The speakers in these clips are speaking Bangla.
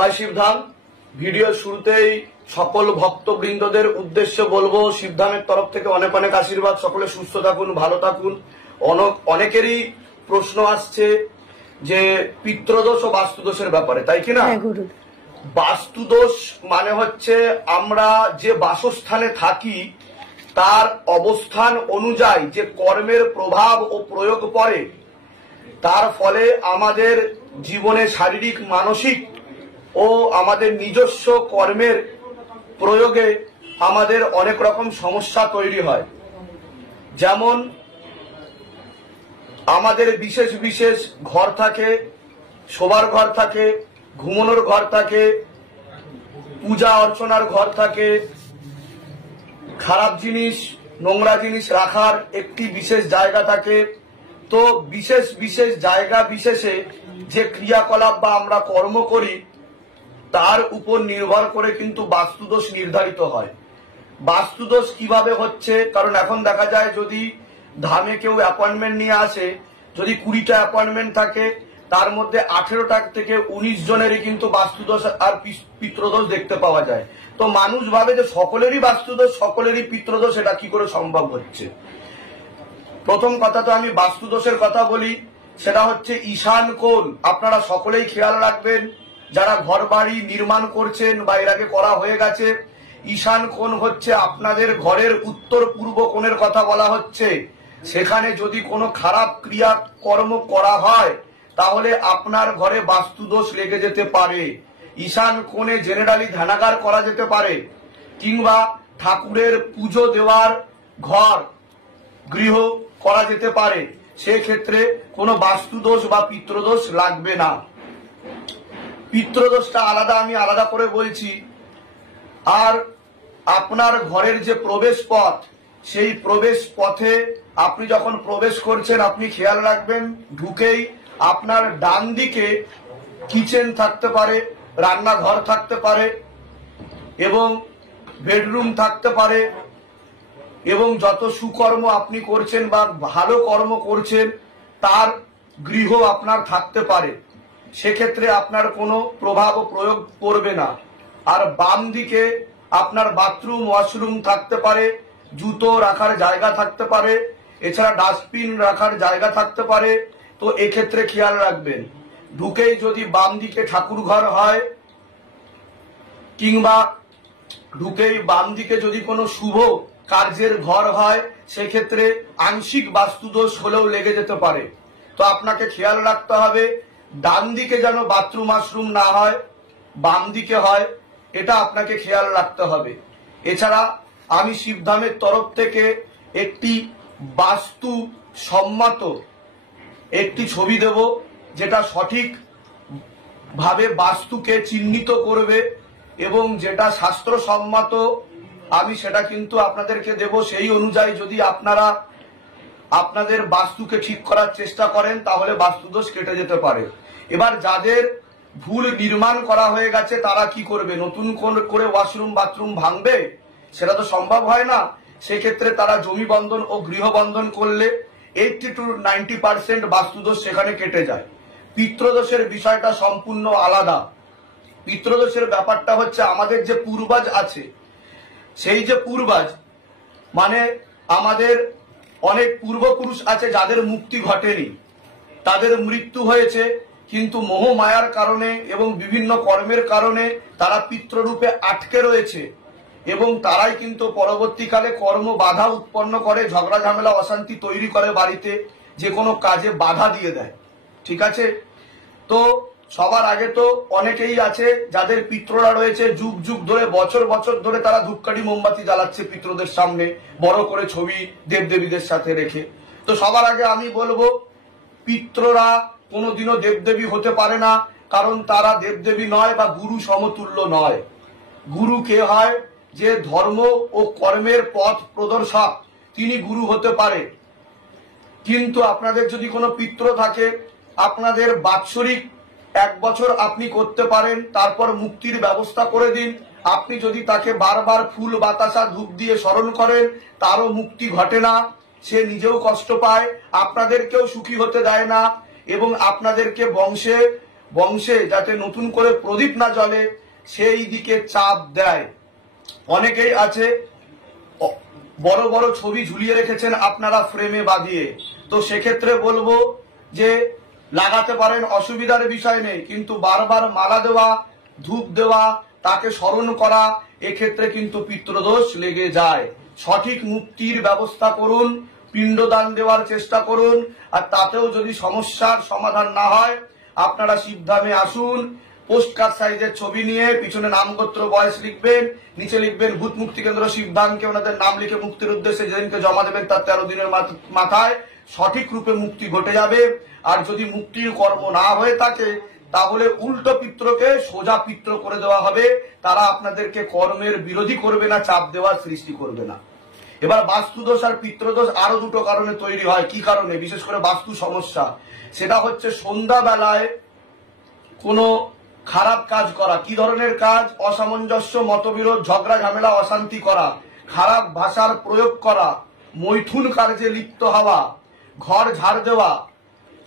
জয় শিবধাম। ভিডিওর শুরুতেই সকল ভক্তবৃন্দদের উদ্দেশ্যে বলবো, শিবধামের তরফ থেকে অনেক অনেক আশীর্বাদ। সকলে সুস্থ থাকুন, ভালো থাকুন। অনেকেরই প্রশ্ন আসছে যে পিতৃদোষ ও বাস্তুদোষের ব্যাপারে, তাই কিনা? বাস্তুদোষ মানে হচ্ছে আমরা যে বাসস্থানে থাকি তার অবস্থান অনুযায়ী যে কর্মের প্রভাব ও প্রয়োগ পড়ে, তার ফলে আমাদের জীবনে শারীরিক, মানসিক ও আমাদের নিজস্ব কর্মের প্রয়োগে আমাদের অনেক রকম সমস্যা তৈরি হয়। যেমন আমাদের বিশেষ বিশেষ ঘর থাকে, শোবার ঘর থাকে, ঘুমানোর ঘর থাকে, পূজা অর্চনার ঘর থাকে, খারাপ জিনিস, নোংরা জিনিস রাখার একটি বিশেষ জায়গা থাকে। তো বিশেষ বিশেষ জায়গা বিশেষে যে ক্রিয়াকলাপ বা আমরা কর্ম করি তার উপর নির্ভর করে কিন্তু বাস্তুদোষ নির্ধারিত হয়। বাস্তুদোষ কিভাবে হচ্ছে? কারণ এখন দেখা যায় যদি ধামে কেউ অ্যাপয়েন্টমেন্ট নিয়ে আসে, যদি 20টা অ্যাপয়েন্টমেন্ট থাকে তার মধ্যে 18টা থেকে 19 জনেরই কিন্তু বাস্তুদোষ আর পিতৃদোষ দেখতে পাওয়া যায়। তো মানুষ ভাবে যে সকলেরই বাস্তুদোষ, সকলেরই পিতৃদোষ, এটা কি করে সম্ভব হচ্ছে? প্রথম কথা তো আমি বাস্তুদোষের কথা বলি, সেটা হচ্ছে ঈশান কোণ। আপনারা সকলেই খেয়াল রাখবেন, যারা ঘর বাড়ি নির্মাণ করছেন বা এর আগে করা হয়ে গেছে, ঈশান কোণ হচ্ছে আপনাদের ঘরের উত্তর পূর্ব কোণের কথা বলা হচ্ছে। সেখানে যদি কোনো খারাপ ক্রিয়া কর্ম করা হয় তাহলে আপনার ঘরে বাস্তুদোষ লেগে যেতে পারে। ঈশান কোণে জেনারেলি ধ্যানাগার করা যেতে পারে, কিংবা ঠাকুরের পুজো দেওয়ার ঘর, গৃহ করা যেতে পারে। সেক্ষেত্রে কোনো বাস্তুদোষ বা পিতৃদোষ লাগবে না। পিতৃদোষটা আলাদা, আমি আলাদা করে বলছি। আর আপনার ঘরের যে প্রবেশ পথ, সেই প্রবেশ পথে আপনি যখন প্রবেশ করছেন আপনি খেয়াল রাখবেন, ঢুকেই আপনার ডান দিকে কিচেন থাকতে পারে, রান্নাঘর থাকতে পারে এবং বেডরুম থাকতে পারে, এবং যত সুকর্ম আপনি করছেন বা ভালো কর্ম করছেন তার গৃহ আপনার থাকতে পারে। সেক্ষেত্রে আপনার কোনো প্রভাব ও প্রয়োগ করবে না। আর বাম দিকে আপনার বাথরুম, ওয়াশরুম থাকতে পারে, জুতো রাখার জায়গা থাকতে পারে, এছাড়া ডাস্টবিন রাখার জায়গা থাকতে পারে। তো এক্ষেত্রে খেয়াল রাখবেন, ঢুকেই যদি বাম দিকে ঠাকুর ঘর হয়, কিংবা ঢুকেই বাম দিকে যদি কোনো শুভ কার্যের ঘর হয়, সেক্ষেত্রে আংশিক বাস্তুদোষ হলেও লেগে যেতে পারে। তো আপনাকে খেয়াল রাখতে হবে ডান দিকে যেন বাথরুম ওয়াশরুম না হয়, বাম দিকে হয়, এটা আপনাকে খেয়াল রাখতে হবে। এছাড়া আমি শিবধামের তরফ থেকে একটি বাস্তু সম্মত একটি ছবি দেব, যেটা সঠিক ভাবে বাস্তুকে চিহ্নিত করবে এবং যেটা শাস্ত্রসম্মত, আমি সেটা কিন্তু আপনাদেরকে দেব। সেই অনুযায়ী যদি আপনারা আপনাদের বাস্তুকে ঠিক করার চেষ্টা করেন তাহলে বাস্তুদোষ কেটে যেতে পারে। এবার যাদের ভুল নির্মাণ করা হয়ে গেছে তারা কি করবে? নতুন করে ওয়াশরুম বাথরুম ভাঙবে? সেটা তো সম্ভব হয় না। সেক্ষেত্রে তারা জমি বন্ধন ও গৃহ বন্ধন করলে 80 to 90% বাস্তুদোষ সেখানে কেটে যায়। পিতৃদোষের বিষয়টা সম্পূর্ণ আলাদা। পিতৃদোষের ব্যাপারটা হচ্ছে আমাদের যে পূর্বজ আছে, সেই যে পূর্বজ মানে আমাদের অনেক পূর্বপুরুষ আছে যাদের মুক্তি ঘটেনি, তাদের মৃত্যু হয়েছে, কিন্তু মোহ মায়ার কারণে এবং বিভিন্ন কর্মের কারণে তারা পিতৃরূপে আটকে রয়েছে, এবং তারাই কিন্তু পরবর্তীকালে কর্ম বাধা উৎপন্ন করে, ঝগড়া ঝামেলা অশান্তি তৈরি করে, বাড়িতে যে কোনো কাজে বাধা দিয়ে দেয়। ঠিক আছে? তো সবার আগে তো অনেকেই আছে যাদের পিতৃরা রয়েছে, যুগ যুগ ধরে, বছর বছর ধরে তারা ধূপকাঠি মোমবাতি জ্বালাচ্ছে পিতৃদের সামনে, বড় করে ছবি দেবদেবীদের সাথে রেখে। তো সবার আগে আমি বলবো, পিতৃরা কোনোদিনও দেবদেবী হতে পারে না, কারণ তারা দেবদেবী নয় বা গুরু সমতুল্য নয়। গুরু কে হয়? যে ধর্ম ও কর্মের পথ প্রদর্শক, তিনি গুরু হতে পারে। কিন্তু আপনাদের যদি কোনো পিতৃ থাকে, আপনাদের বাৎসরিক 1 বছর আপনি করতে পারেন, তারপর মুক্তির ব্যবস্থা করে দিন। আপনি যদি তাকে বারবার ফুল বাতাসা ধূপ দিয়ে স্মরণ করেন, তারও মুক্তি ঘটে না, সে নিজেও কষ্ট পায়, আপনাদেরকেও সুখী হতে দেয় না, এবং আপনাদেরকে বংশে বংশে যাতে নতুন করে প্রদীপ না জ্বলে সেই দিকে চাপ দেয়। অনেকেই আছে বড় বড় ছবি ঝুলিয়ে রেখেছেন আপনারা ফ্রেমে বাঁধিয়ে, তো সেক্ষেত্রে বলবো যে লাগাতে পারেন, অসুবিধার বিষয় নেই, কিন্তু বারবার মালা দেওয়া, ধূপ দেওয়া, তাকে স্মরণ করা, এক্ষেত্রে কিন্তু পিতৃদোষ লেগে যায়। সঠিক মুক্তির ব্যবস্থা করুন, পিণ্ডদান দেওয়ার চেষ্টা করুন, আর তাতেও যদি সমস্যার সমাধান না হয় আপনারা শিবধামে আসুন। পোস্টকার্ড সাইজের ছবি নিয়ে পিছনে নামগোত্র বয়স লিখবেন, নিচে লিখবেন ভূত মুক্তি কেন্দ্র শিবধামকে ওনাদের নাম লিখে মুক্তির উদ্দেশ্যে যেদিনকে জমা দেবেন তার 13 দিনের মাথায় সঠিক রূপে মুক্তি ঘটে যাবে। আর যদি মুক্তির কর্ম না হয়ে থাকে তাহলে উল্টো পিত্রকে সোজা পিত্র করে দেওয়া হবে, তারা আপনাদেরকে কর্মের বিরোধী করবে না, চাপ দেওয়ার সৃষ্টি করবে না। এবার বাস্তুদোষ আর পিত্রদোষ আরো দুটো কারণে তৈরি হয়। কি কারণে? বিশেষ করে বাস্তু সমস্যা, সেটা হচ্ছে সন্ধ্যা বেলায় কোনো খারাপ কাজ করা। কি ধরনের কাজ? অসামঞ্জস্য, মতবিরোধ, ঝগড়া ঝামেলা, অশান্তি করা, খারাপ ভাষার প্রয়োগ করা, মৈথুন কার্যে লিপ্ত হওয়া, ঘর ঝাড় দেওয়া,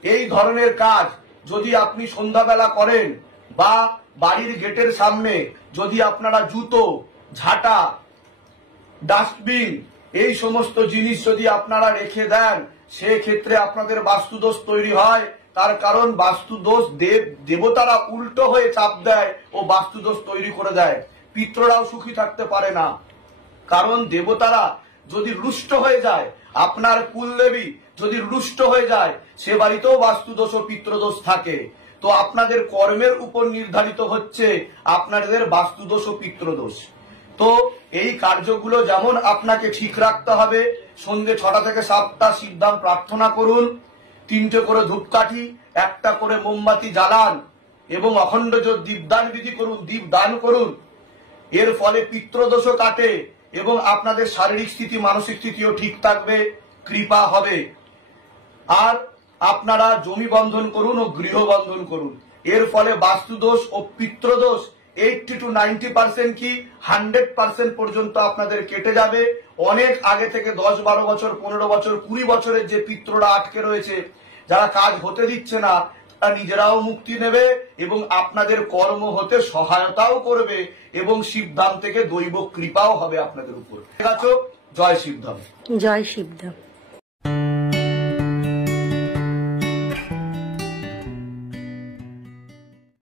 এই ধরনের কাজ যদি আপনি সন্ধ্যাবেলা করেন বা বাড়ির গেটের সামনে যদি আপনারা জুতো, ঝাঁটা, ডাস্টবিন এই সমস্ত জিনিস যদি আপনারা রেখে দেন, সেক্ষেত্রে আপনাদের বাস্তুদোষ তৈরি হয়। তার কারণ বাস্তুদোষ দেবতারা উল্টো হয়ে চাপ দেয় ও বাস্তুদোষ তৈরি করে দেয়। পিতৃরাও সুখী থাকতে পারে না, কারণ দেবতারা যদি রুষ্ট হয়ে যায়, আপনার কুলদেবী যদি রুষ্ট হয়ে যায়, সে বাড়িতেও বাস্তুদোষ ও পিতৃদোষ থাকে। তো আপনাদের কর্মের উপর নির্ধারিত হচ্ছে আপনাদের বাস্তুদোষ ও পিতৃদোষ। তো এই কার্যগুলো যেমন আপনাকে ঠিক রাখতে হবে, সন্ধ্যে 6টা থেকে 7টা শিবধাম প্রার্থনা করুন, 3টে করে ধূপকাঠি, 1টা করে মোমবাতি জ্বালান এবং অখণ্ড দীপদান বিধি করুন, দীপ দান করুন। এর ফলে পিতৃদোষও কাটে এবং আপনাদের শারীরিক স্থিতি, মানসিক স্থিতিও ঠিক থাকবে, কৃপা হবে। আর আপনারা জমি বন্ধন করুন ও গৃহ বন্ধন করুন। এর ফলে বাস্তুদোষ ও পিতৃদোষ 80 to 90% কি 100% পর্যন্ত আপনাদের কেটে যাবে। অনেক আগে থেকে 10, 12 বছর, 15 বছর, 20 বছরের যে পিতৃরা আটকে রয়েছে, যারা কাজ হতে দিচ্ছে না, তারা নিজেরাও মুক্তি নেবে এবং আপনাদের কর্ম হতে সহায়তাও করবে এবং শিবধাম থেকে দৈব কৃপাও হবে আপনাদের উপর। ঠিক আছে? জয় শিবধাম। জয় শিবধাম।